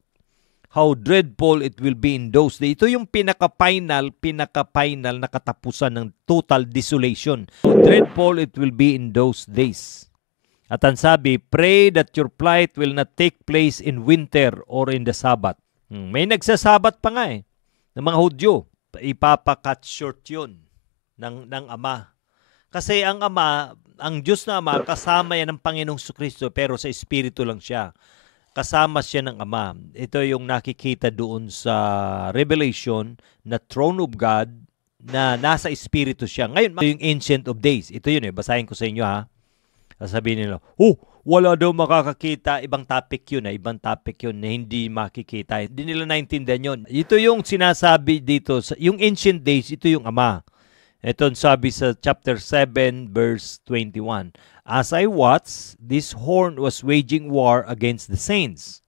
How dreadful it will be in those days. Ito yung pinaka-final na katapusan ng total desolation. How dreadful it will be in those days. At ang sabi, pray that your flight will not take place in winter or in the Sabbath. May nagsasabat pa nga ng mga Hudyo. Ipapakat short yun ng Ama. Kasi ang Ama, ang Diyos na Ama, kasama yan ng Panginoong Kristo pero sa Espiritu lang siya. Kasama siya ng Ama. Ito yung nakikita doon sa Revelation na throne of God na nasa Espiritu siya. Ngayon, yung Ancient of Days. Ito yun basahin ko sa inyo ha. Sasabihin nila, wala daw makakakita. Ibang topic yun na hindi makikita. Hindi nila naintindihan yun. Ito yung sinasabi dito. Yung Ancient Days, ito yung Ama. Ito sabi sa chapter 7 verse 21. As I watched, this horn was waging war against the saints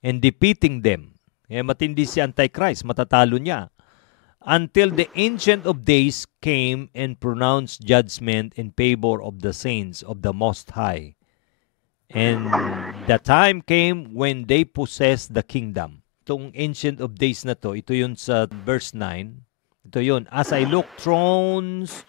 and defeating them. Matindi si Antichrist, matatalo niya. Until the Ancient of Days came and pronounced judgment in favor of the saints of the Most High. And the time came when they possessed the kingdom. Itong Ancient of Days na to, ito yun sa verse 9. Ito yun. As I looked, thrones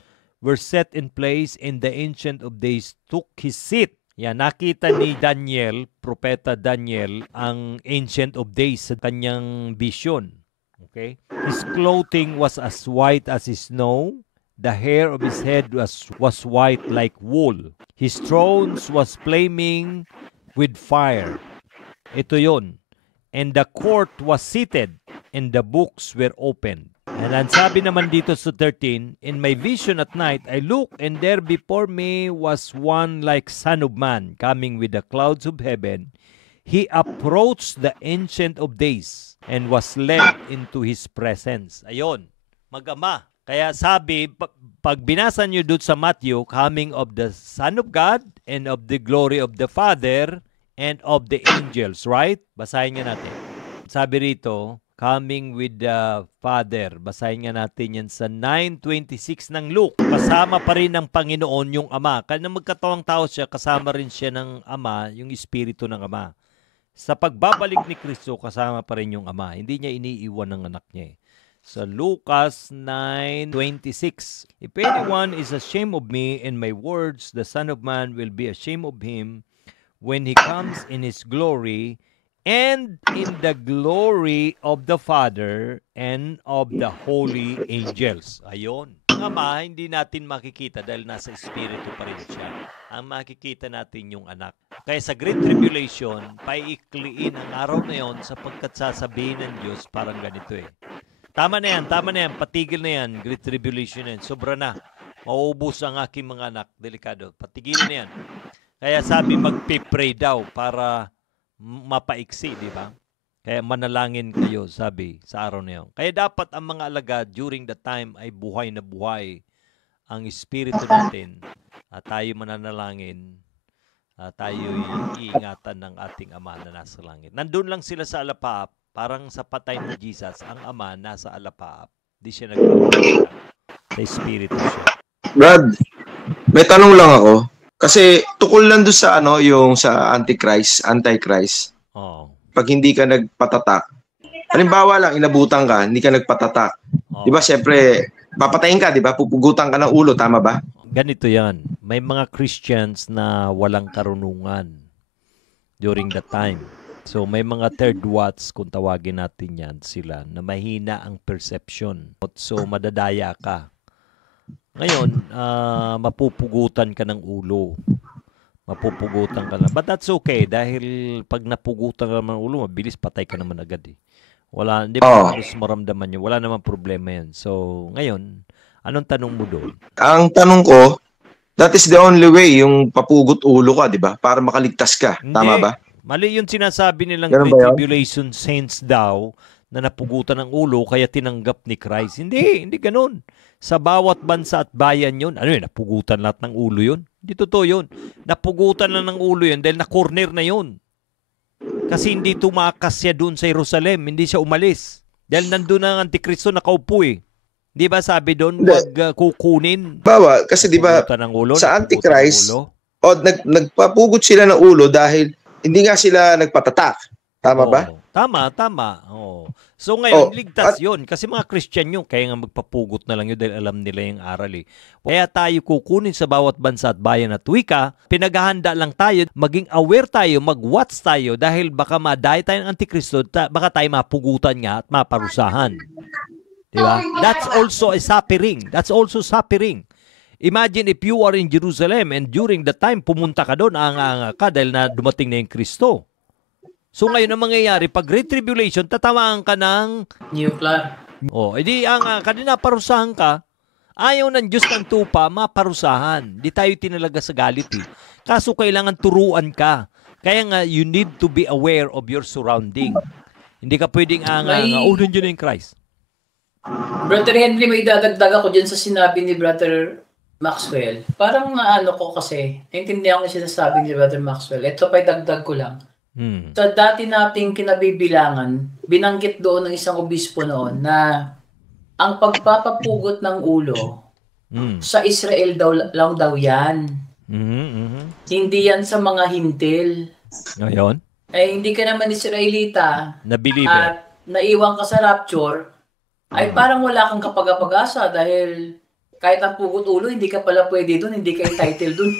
were set in place and the Ancient of Days took his seat. Yan, nakita ni Daniel, Propeta Daniel, ang Ancient of Days sa kanyang vision. Okay? His clothing was as white as snow. The hair of his head was white like wool. His throne was flaming with fire. Ito yun. And the court was seated and the books were opened. And ang sabi naman dito sa 13, in my vision at night, I looked and there before me was one like Son of Man coming with the clouds of heaven. He approached the Ancient of Days and was led into his presence. Ayon, mag-ama. Kaya sabi, pag binasa nyo doon sa Matthew, coming of the Son of God and of the glory of the Father and of the angels, right? Basahin nga natin. Sabi rito, coming with the Father. Basahin nga natin yan sa 9:26 ng Luke. Kasama pa rin ng Panginoon yung Ama. Kaya nang magkatawang tao siya, kasama rin siya ng Ama, yung Espiritu ng Ama. Sa pagbabalik ni Kristo, kasama pa rin yung Ama. Hindi niya iniiwan ng anak niya. Sa Lucas 9:26, if anyone is ashamed of me and my words, the Son of Man will be ashamed of him when he comes in his glory and in the glory of the Father and of the holy angels. Ayon. Ang Ama, hindi natin makikita dahil nasa Espiritu pa rin siya. Ang makikita natin yung anak. Kaya sa Great Tribulation, paiikliin ang araw na yon sapagkat sasabihin ng Diyos parang ganito Tama na yan, patigil na yan, Great Tribulation na yan. Sobra na. Mauubos ang aking mga anak. Delikado. Patigil na yan. Kaya sabi magpipray daw para mapaiksi, di ba? Kaya manalangin kayo, sabi, sa araw na yun. Kaya dapat ang mga alagad during the time ay buhay na buhay ang Espiritu natin. At tayo mananalangin, tayo'y iingatan ng ating Ama na nasa langit. Nandun lang sila sa alapaap, parang sa patay ni Jesus, ang Ama nasa alapaap. Di siya nagpapalala. Sa Espiritu siya. Brad, may tanong lang ako. Kasi tukol lang doon sa yung sa Antichrist. Oo. Pag hindi ka nagpatatak. Halimbawa lang, inabutan ka, hindi ka nagpatatak. Di ba, siyempre, papatayin ka, di ba? Pupugutan ka ng ulo, tama ba? Ganito yan. May mga Christians na walang karunungan during that time. So may mga third watch, kung tawagin natin yan, sila, na mahina ang perception. So madadaya ka. Ngayon, mapupugutan ka ng ulo. Mapupugutan ka na. But that's okay dahil pag napugutan ka ng ulo, mabilis patay ka naman agad eh. Wala, hindi mo halos maramdaman yun. Wala naman problema yan. So, ngayon, anong tanong mo doon? Ang tanong ko, that is the only way, yung papugot ulo ka, di ba? Para makaligtas ka. Hindi. Tama ba? Mali yung sinasabi nilang Ganun Great ba yun? Tribulation saints daw na napugutan ng ulo kaya tinanggap ni Christ. Hindi ganun. Sa bawat bansa at bayan yun, ano yun, napugutan lahat ng ulo yun? Hindi totoo yun. Napugutan lang ng ulo yun dahil na-corner na yun. Kasi hindi tumakas siya doon sa Jerusalem. Hindi siya umalis. Dahil nandun ang Antikristo nakaupo eh. Di ba sabi doon, wag kukunin. Bawa, kasi di ba, Napugutan ng ulo, sa napugutan Antichrist, ng ulo. nagpapugot sila ng ulo dahil hindi nga sila nagpatatak. Tama ba? Tama. Oh. So ngayon, ligtas at- yun. Kasi mga Christian yun, kaya nga magpapugot na lang yun dahil alam nila yung aral eh. Kaya tayo kukunin sa bawat bansa at bayan at wika, pinaghahanda lang tayo, maging aware tayo, mag-watch tayo dahil baka madaya tayo ng Antikristo, baka tayo mapugutan nga at maparusahan. Diba? That's also a suffering. Imagine if you are in Jerusalem and during the time pumunta ka doon, anga ka dahil na dumating na yung Kristo. So ngayon ang mangyayari, pag Great Tribulation, tatamaan ka ng... Nuclear. edi ang kanina parusahan ka, ayaw ng Diyos ng tupa, maparusahan. Di tayo tinalaga sa galit eh. Kaso kailangan turuan ka. Kaya nga, you need to be aware of your surrounding. Hindi ka pwedeng nandiyan na yung Christ. Brother Henry, may dadagdag ako dyan sa sinabi ni Brother Maxwell. Parang naano ko kasi, naintindihan ko yung sinasabi ni Brother Maxwell. Ito pa'y dagdag ko lang. Sa dati nating kinabibilangan, binanggit doon ng isang obispo noon na ang pagpapapugot ng ulo sa Israel lang daw yan. Hindi yan sa mga hintil. Ngayon? Hindi ka naman Israelita Na-believer. at naiwan ka sa rapture, ay parang wala kang kapag-apag-asa dahil kahit ang pugot ulo, hindi ka pala pwede doon, hindi ka entitled doon.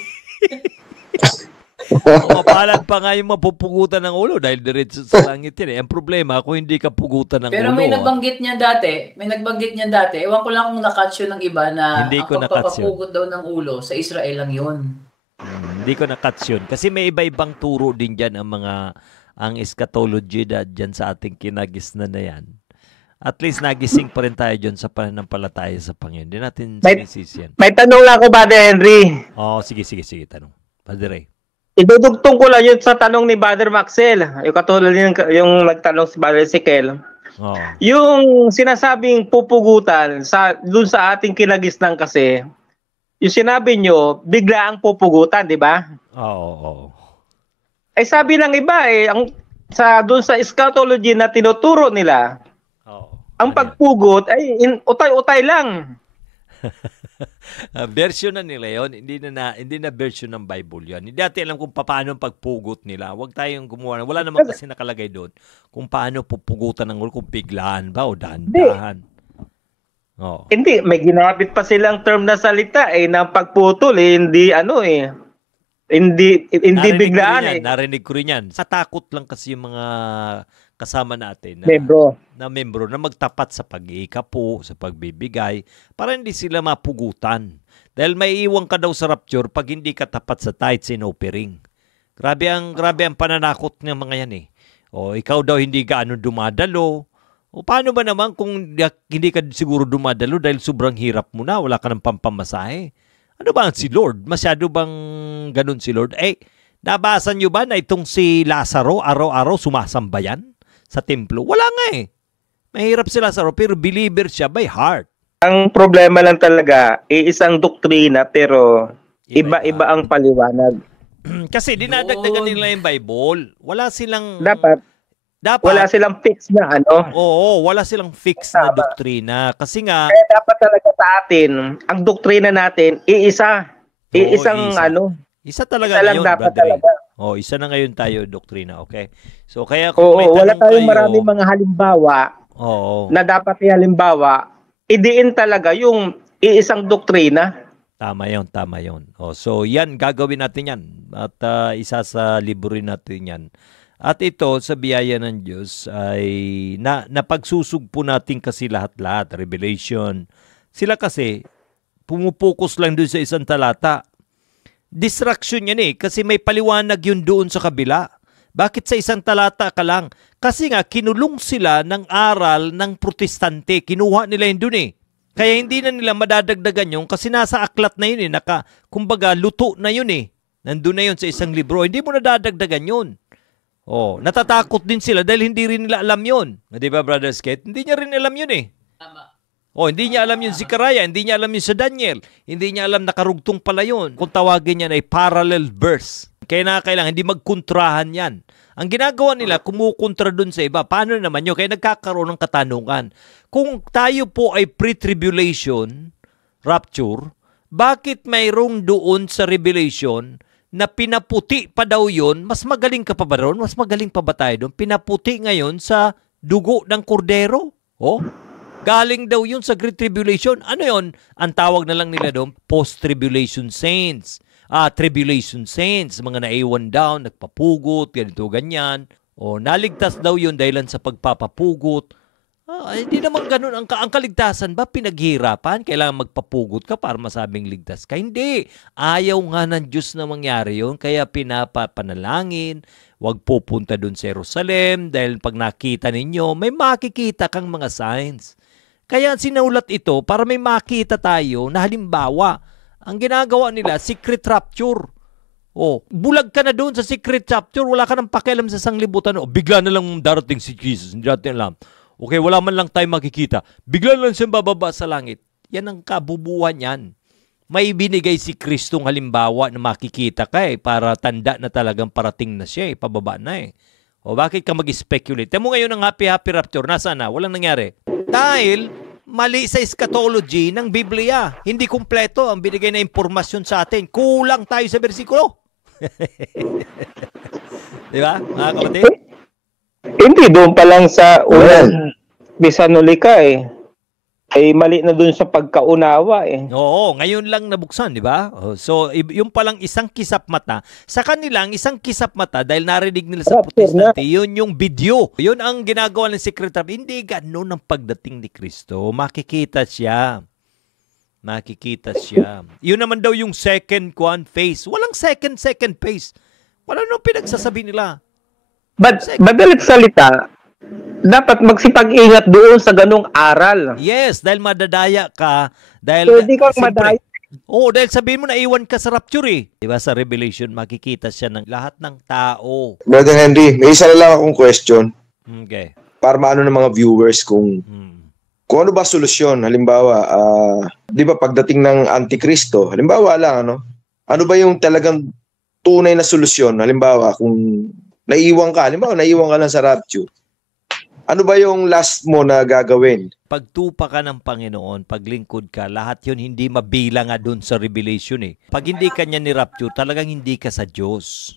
Mapalad pa nga yung mapupugutan ng ulo dahil diretso sa langit yan eh. Ang problema, kung hindi ka pugutan ng Pero ulo. may nagbanggit niyan dati, ewan ko lang kung nakatch yun ng iba na Hindi ko ang pagpapapugot daw ng ulo sa Israel lang yun. Hindi ko na-catch yun. Kasi may iba-ibang turo din dyan ang eschatology dyan sa ating kinagisnan na yan. At least nagising pa rin tayo dyan sa pananampalataya sa Panginoon. Hindi natin sinisisi yan. May tanong lang ako, Brother Henry. Sige, tanong. Padre Ray. Idudugtong ko lang yun sa tanong ni Brother Maxwell. Yung katulad yung nagtanong si Brother Ezekiel. Yung sinasabing pupugutan dun sa ating kinagisnan kasi, yung sinabi nyo, bigla ang pupugutan, di ba? Oo. Ay sabi ng iba dun sa eschatology na tinuturo nila, ang pagpugot ay utay-utay lang. Version na nila yun. Hindi na version ng Bible yan. Hindi natin alam kung paano ang pagpugot nila. Huwag tayong gumawa. Wala naman kasi nakalagay doon kung paano pupugutan ng ulo, kung biglaan ba o dahan-dahan. Hindi, may ginamit pa silang term na salita ng pagputol hindi biglaan Narinig ko rin yan. Sa takot lang kasi yung mga kasama natin na membro na magtapat sa pag-iikapo, sa pagbibigay, para hindi sila mapugutan. Dahil may iwan ka daw sa rapture pag hindi ka tapat sa tithes and offering. Grabe ang pananakot ng mga yan eh. Ikaw daw hindi gaano dumadalo. Paano ba naman kung hindi ka siguro dumadalo dahil sobrang hirap mo na, wala ka ng pampamasahe? Ano ba ang si Lord? Masyado bang ganun si Lord? Nabasa nyo ba na itong si Lazaro, araw-araw sumasamba yan sa templo? Wala nga eh. Mahirap si Lazaro, pero believer siya by heart. Ang problema lang talaga, isang doktrina, pero iba-iba ang paliwanag. Kasi dinadagdagan nila yung Bible. Wala silang... Dapat wala silang fix na Oo, wala silang fix na doktrina. Kasi nga... Kaya dapat talaga sa atin, ang doktrina natin, isa talaga ngayon, brother. Isa na ngayon tayo, doktrina, okay? So, kaya kung may tanong wala tayong maraming mga halimbawa na dapat i-halimbawa idiin talaga yung iisang doktrina. Tama yun, tama yun. So yan, gagawin natin yan. At isa sa libro rin natin yan. At ito, sa biyaya ng Diyos, ay napagsusugpo natin kasi lahat-lahat. Revelation. Sila kasi, pumupokus lang doon sa isang talata. Distraction yan kasi may paliwanag yun doon sa kabila. Bakit sa isang talata ka lang? Kasi nga, kinulong sila ng aral ng protestante. Kinuha nila yun doon Kaya hindi na nila madadagdagan yun kasi nasa aklat na yun kumbaga, luto na yun Nandun na yun sa isang libro. Hindi mo nadadagdagan yun. Natatakot din sila dahil hindi rin nila alam yun. Di ba, Brother Skate? Hindi niya rin alam yun Tama. hindi niya alam yung Zechariah, hindi niya alam yung sa Daniel, hindi niya alam nakarugtong pala yun. Kung tawagin niya ay parallel verse. Kaya kailangan hindi magkontrahan yan. Ang ginagawa nila, kumukontra dun sa iba. Paano naman yun? Kaya nagkakaroon ng katanungan. Kung tayo po ay pre-tribulation, rapture, bakit mayroong doon sa Revelation na pinaputi pa daw yun? Mas magaling ka pa ba doon? Mas magaling pa ba tayo doon? Pinaputi ngayon sa dugo ng kordero? Galing daw yun sa Great Tribulation. Ano yun? Ang tawag na lang nila doon, post-tribulation saints. Tribulation saints, mga naiwan down, nagpapugot, ganito, ganyan. Naligtas daw yun dahilan sa pagpapapugot. Hindi naman ganun. Ang kaligtasan ba pinaghirapan? Kailangan magpapugot ka para masabing ligtas ka? Hindi. Ayaw nga ng Diyos na mangyari yun. Kaya pinapapanalangin. Huwag pupunta dun sa Jerusalem dahil pag nakita ninyo, may makikita kang mga signs. Kaya sinulat ito para may makita tayo na halimbawa, ang ginagawa nila, secret rapture. Bulag ka na doon sa secret rapture, wala ka nang pakialam sa sanglibutan. Bigla na lang darating si Jesus, hindi natin alam. Okay, wala man lang tayo makikita. Bigla lang siyang bababa sa langit. Yan ang kabubuhan yan. May binigay si Kristong halimbawa na makikita ka para tanda na talagang parating na siya pababa na bakit ka mag-speculate? Temo ngayon ang happy rapture, nasaan na? Walang nangyari. Dahil mali sa eschatology ng Biblia. Hindi kumpleto ang binigay na impormasyon sa atin. Kulang tayo sa bersikulo. Di ba, mga kapatid? Hindi, doon pa lang sa unang Bisanolika ay mali na doon sa pagkaunawa Oo, ngayon lang nabuksan, di ba? So, yung palang isang kisap mata, sa kanilang isang kisap mata, dahil narinig nila sa protestante, yun yung video. Yun ang ginagawa ng secretary. Hindi ganun ang pagdating ni Kristo. Makikita siya. Makikita siya. Yun naman daw yung second phase. Walang second phase. Wala nung pinagsasabi nila. But madalit salita, dapat magsipag-ingat doon sa ganung aral. Yes, dahil madadaya ka. Dahil, pwede kang madaya. Dahil sabihin mo na iwan ka sa rapture Diba sa Revelation, makikita siya ng lahat ng tao. Brother Henry, may isa na lang akong question. Okay. Para maano ng mga viewers kung ano ba solusyon. Halimbawa, di ba pagdating ng Antikristo, halimbawa lang, ano ba yung talagang tunay na solusyon? Halimbawa, kung naiiwan ka lang sa rapture, ano ba yung last mo na gagawin? Pagtupa ka ng Panginoon, paglingkod ka, lahat yun hindi mabilang nga dun sa Revelation Pag hindi ka niya ni-rapture, talagang hindi ka sa Diyos.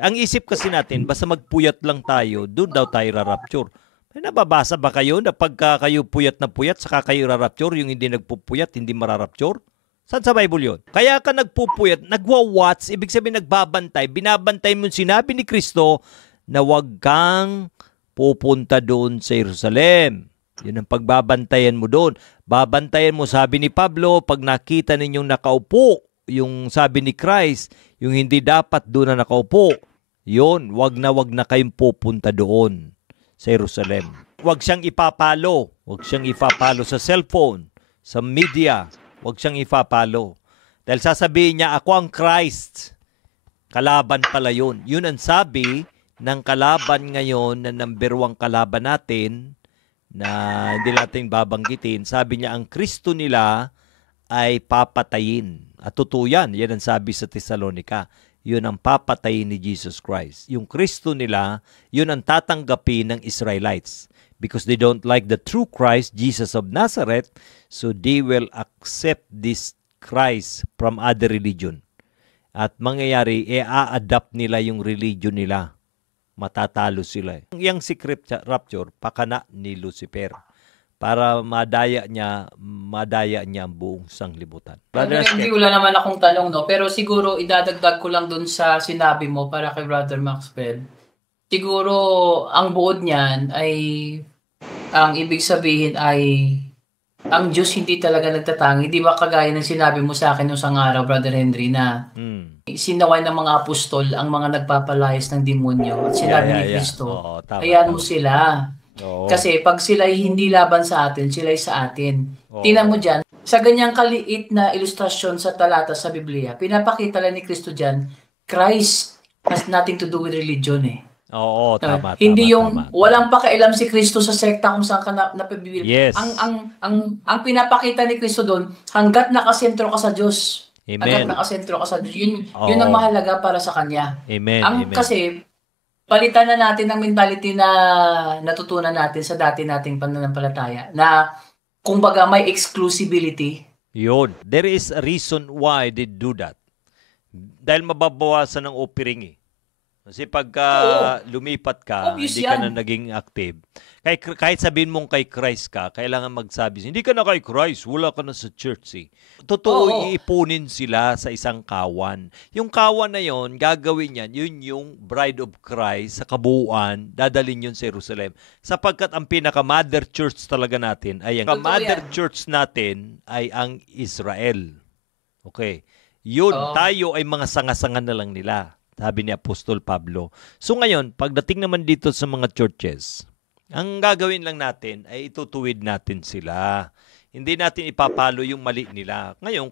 Ang isip kasi natin, basta magpuyat lang tayo, dun daw tayo ra-rapture. May nababasa ba kayo na pagka kayo puyat na puyat, saka kayo ra-rapture, yung hindi nagpupuyat, hindi mara-rapture? Saan sa Bible yun? Kaya ka nagpupuyat, nagwa-watch, ibig sabihin nagbabantay, binabantay mo sinabi ni Kristo na wag kang pupunta doon sa Jerusalem. Yun ang pagbabantayan mo doon. Babantayan mo, sabi ni Pablo, pag nakita ninyong nakaupo, yung sabi ni Christ, yung hindi dapat doon na nakaupo, yun, wag na kayong pupunta doon sa Jerusalem. Wag siyang ipapalo. Wag siyang ipapalo sa cellphone, sa media. Wag siyang ipapalo. Dahil sasabihin niya, ako ang Christ. Kalaban pala yun. Yun ang sabi ng kalaban ngayon na number 1 kalaban natin na hindi natin babanggitin. Sabi niya, ang Kristo nila ay papatayin. At totoo yan. Yan ang sabi sa Thessalonica. Yun ang papatayin ni Jesus Christ. Yung Kristo nila, yun ang tatanggapin ng Israelites. Because they don't like the true Christ, Jesus of Nazareth, so they will accept this Christ from other religion. At mangyayari, a-adapt nila yung religion nila. Matatalo sila. Yung secret rapture, pakana ni Lucifer. para madaya niya ang buong sanglibutan. Brother Henry, wala naman akong tanong, no? Pero siguro idadagdag ko lang dun sa sinabi mo para kay Brother Maxwell. Siguro ang buod niyan ay, ang ibig sabihin ay, ang Diyos hindi talaga nagtatangi. Di ba kagaya ng sinabi mo sa akin nung isang araw, Brother Henry, na sinaway ng mga apostol ang mga nagpapalayas ng demonyo. At sinabi ni Kristo, hayaan mo sila. Kasi pag sila hindi laban sa atin, sila sa atin. Tingnan mo dyan, sa ganyang kaliit na ilustrasyon sa talata sa Biblia, pinapakita lang ni Kristo dyan, Christ has nothing to do with religion eh. Oo, tama. Hindi yung walang pakialam si Kristo sa sekta kung saan ka napabibili. Yes. Ang pinapakita ni Kristo doon, hangga't nakasentro ka sa Diyos. Amen. Hangga't nakasentro ka sa Diyos. Yun ang mahalaga para sa Kanya. Amen. Kasi, palitan na natin ang mentality na natutunan natin sa dati nating pananampalataya na kumbaga may exclusivity. Yun. There is a reason why they do that. Dahil mababawasan ng offering eh. Kasi pagka lumipat ka, hindi ka na naging active. Kahit sabihin mong kay Christ ka, kailangan magsabi, hindi ka na kay Christ, wala ka na sa church eh. Totoo, iipunin sila sa isang kawan. Yung kawan na yon, gagawin yan, yun yung bride of Christ sa kabuuan, dadalhin yun sa Jerusalem. Sapagkat ang pinaka-mother church talaga natin, ay ang mother church natin ay ang Israel. Okay. Yun, tayo ay mga sanga-sanga na lang nila. Sabi ni Apostol Pablo. So ngayon, pagdating naman dito sa mga churches, ang gagawin lang natin ay itutuwid natin sila. Hindi natin ipapalo yung mali nila. Ngayon,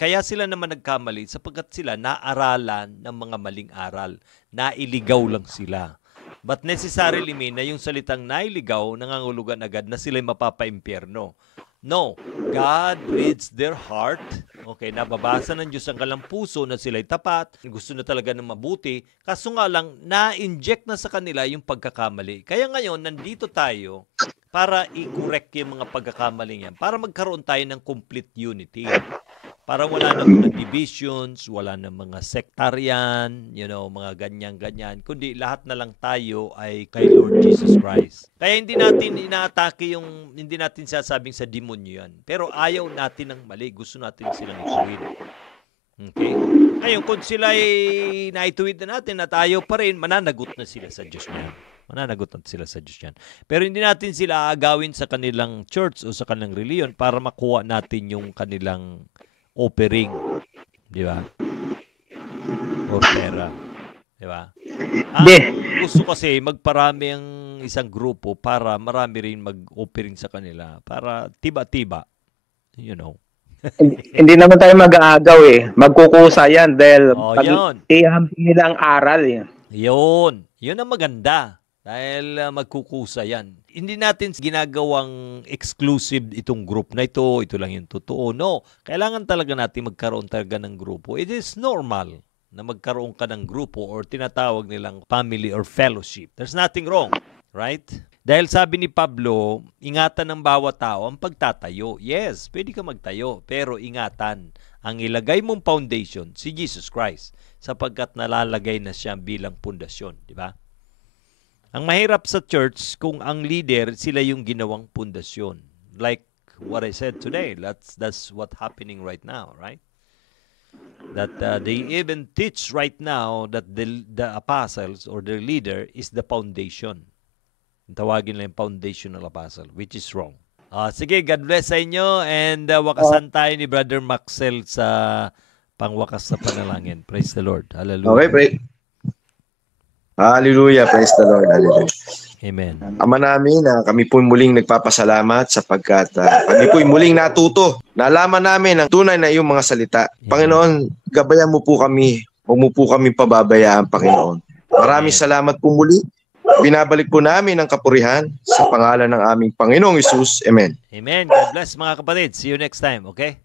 kaya sila naman nagkamali, sapagkat sila naaralan ng mga maling aral. Nailigaw lang sila. But necessarily mean na yung salitang nailigaw, nangangulugan agad na sila'y mapapa-impyerno. No, God reads their heart. Okay, nababasa ng Diyos ang kanilang puso na sila'y tapat, gusto na talaga ng mabuti, kaso nga lang, na-inject na sa kanila yung pagkakamali. Kaya ngayon, nandito tayo para i-correct yung mga pagkakamali yan, para magkaroon tayo ng complete unity. Para wala na mga divisions, wala na mga sectarian, mga ganyan-ganyan, kundi lahat na lang tayo ay kay Lord Jesus Christ. Kaya hindi natin inaatake hindi natin sasabing sa demonyo yan. Pero ayaw natin ng mali, gusto natin silang ituwid. Okay? Ngayon, kung sila ay naituwid na natin at ayaw pa rin, mananagot na sila sa Diyos niyan. Mananagot na sila sa Diyos yan. Pero hindi natin sila aagawin sa kanilang church o sa kanilang reliyon para makuha natin yung kanilang offering, di ba? O pera, di ba? Gusto kasi magparami ang isang grupo para marami rin mag-offering sa kanila, para tiba-tiba, Hindi naman tayo mag-aagaw eh. Magkukusa yan dahil ihamping nila ang aral eh. Yun ang maganda. Dahil magkukusa yan. Hindi natin ginagawang exclusive itong group na ito lang yung totoo. No, kailangan talaga natin magkaroon talaga ng grupo. It is normal na magkaroon ka ng grupo or tinatawag nilang family or fellowship. There's nothing wrong, right? Dahil sabi ni Pablo, ingatan ng bawat tao ang pagtatayo. Yes, pwede ka magtayo, pero ingatan. Ang ilagay mong foundation, si Jesus Christ, sapagkat nalalagay na siya bilang pundasyon, di ba? Ang mahirap sa church kung ang leader sila yung ginawang pundasyon. Like what I said today, that's what happening right now, right? That they even teach right now that the apostles or the leader is the foundation. Tawagin lang yung foundational apostle, which is wrong. Sige, God bless sa inyo and wakasan tayo ni Brother Maxwell sa pangwakas na panalangin. Praise the Lord. Hallelujah. Okay, pray. Hallelujah, praise the Lord. Hallelujah. Amen. Ama namin, kami po muling nagpapasalamat sapagkat kami po muling natuto. Nalaman namin ang tunay na iyong mga salita. Amen. Panginoon, gabayan mo po kami. Huwag mo po kami pababayaan, Panginoon. Maraming salamat po muli. Binabalik po namin ang kapurihan sa pangalan ng aming Panginoong Hesus. Amen. Amen. God bless mga kapatid. See you next time, okay?